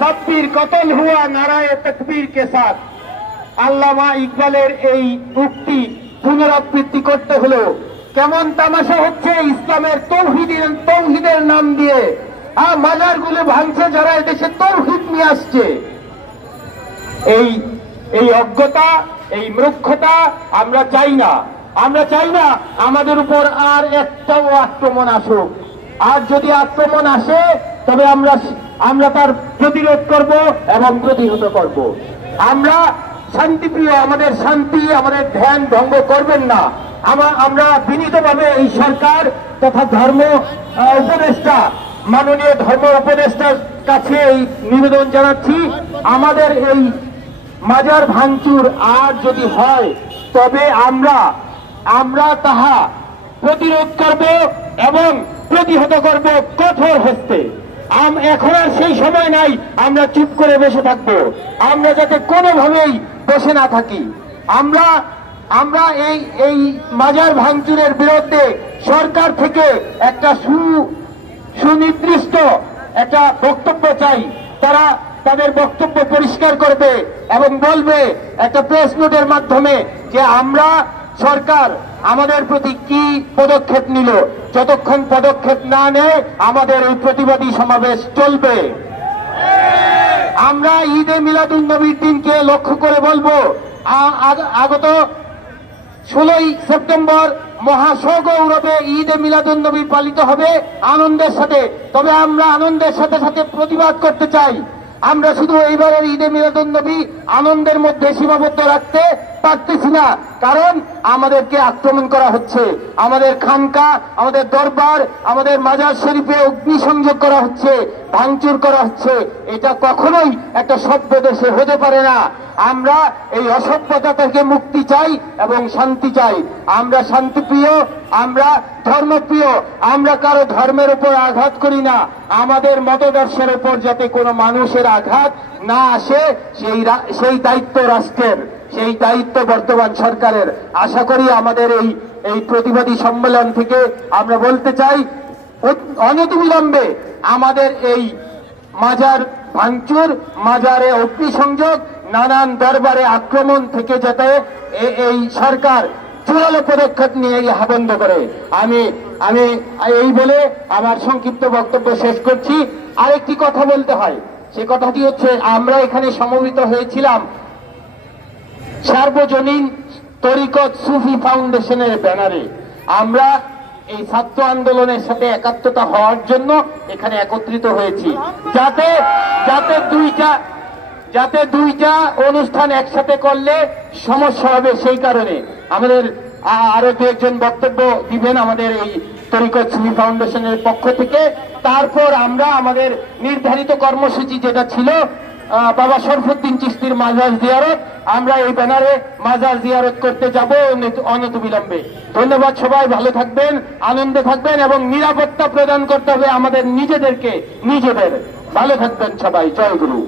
सब्बीर कतल हुआ नाराए तकबीर के साथ আল্লামা ইকবালের এই উক্তি পুনরাবৃত্তি করতে হলো। কেমন তামাশা হচ্ছে ইসলামের তৌহিদের নাম দিয়ে মাজারগুলো ভাঙছে যারা এদেশে তৌহিদ নিয়ে আসছে। এই অজ্ঞতা, এই মূর্খতা আমরা চাই না। আমরা চাই না আমাদের উপর আর একটাও আক্রমণ আসুক। আর যদি আক্রমণ আসে তবে আমরা তার প্রতিরোধ করব এবং প্রতিহত করব। আমরা শান্তিপ্রিয়, আমাদের শান্তি, আমাদের ধ্যান ভঙ্গ করবেন না। আমরা বিনীতভাবে এই সরকার তথা ধর্ম উপদেষ্টা, মাননীয় ধর্ম উপদেষ্টার কাছে এই নিবেদন জানাচ্ছি, আমাদের এই মাজার ভাঙচুর আর যদি হয় তবে আমরা তাহা প্রতিরোধ করব এবং প্রতিহত করব কঠোর হস্তে। এখন আর সেই সময় নাই আমরা চুপ করে বসে থাকবো। আমরা যাতে কোনোভাবেই বসে না থাকি। আমরা এই মাজার ভাঙচুরের বিরুদ্ধে সরকার থেকে একটা সুনির্দিষ্ট একটা বক্তব্য চাই। তারা তাদের বক্তব্য পরিষ্কার করবে এবং বলবে একটা প্রেস নোটের মাধ্যমে যে সরকার আমাদের প্রতি কি পদক্ষেপ নিল। যতক্ষণ পদক্ষেপ না নেয় আমাদের এই প্রতিবাদী সমাবেশ চলবে। আমরা ঈদে মিলাদুন নবীর দিনকে লক্ষ্য করে বলবো, আগত 16ই সেপ্টেম্বর মহাসগৌরবে ঈদে মিলাদুন নবী পালিত হবে আনন্দের সাথে। তবে আমরা আনন্দের সাথে সাথে প্রতিবাদ করতে চাই। আমরা শুধু এইবারের ঈদে মিলাদুন নবী আনন্দের মধ্যে সীমাবদ্ধ রাখতে পারতেছি না, কারণ আমাদেরকে আক্রমণ করা হচ্ছে। আমাদের খানকা, আমাদের দরবার, আমাদের মাজার শরীফে অগ্নিসংযোগ করা হচ্ছে, ভাঙচুর করা হচ্ছে। এটা কখনোই একটা সভ্য দেশে হতে পারে না। আমরা এই অসভ্যতা থেকে মুক্তি চাই এবং শান্তি চাই। আমরা শান্তিপ্রিয়, আমরা ধর্মপ্রিয়। আমরা কারো ধর্মের উপর আঘাত করি না। আমাদের মতদর্শের উপর যাতে কোনো মানুষের আঘাত না আসে সেই দায়িত্ব রাষ্ট্রের, সেই দায়িত্ব বর্তমান সরকারের। আশা করি আমাদের এই প্রতিবাদী সম্মেলন থেকে আমরা বলতে চাই, অনতিবিলম্বে আমাদের এই মাজার ভাঙচুর, মাজারে অগ্নিসংযোগ, নানান দরবারে আক্রমণ থেকে যাতে এই সরকার জোরালো পদক্ষেপ নিয়ে ইহা বন্ধ করে। আমি এই বলে আমার সংক্ষিপ্ত বক্তব্য শেষ করছি। আরেকটি কথা বলতে হয়, সে কথাটি হচ্ছে, আমরা এখানে সমবেত হয়েছিলাম সার্বজনীন তরিকত সুফি ফাউন্ডেশনের ব্যানারে। আমরা এই ছাত্র আন্দোলনের সাথে একাত্মতা হওয়ার জন্য এখানে একত্রিত হয়েছি, যাতে দুইটা অনুষ্ঠান একসাথে করলে সমস্যা হবে। সেই কারণে আমাদের আরো দু একজন বক্তব্য দিবেন আমাদের এই তরিকত সুফি ফাউন্ডেশনের পক্ষ থেকে। তারপর আমরা আমাদের নির্ধারিত কর্মসূচি যেটা ছিল বাবা শরফুদ্দিন চিশতির মাজার জিয়ারত, আমরা এই ব্যানারে মাজার জিয়ারত করতে যাব অনতিবিলম্বে। ধন্যবাদ। সবাই ভালো থাকবেন, আনন্দে থাকবেন এবং নিরাপত্তা প্রদান করতে হবে আমাদের নিজেদের। ভালো থাকবেন সবাই। জয় গুরু।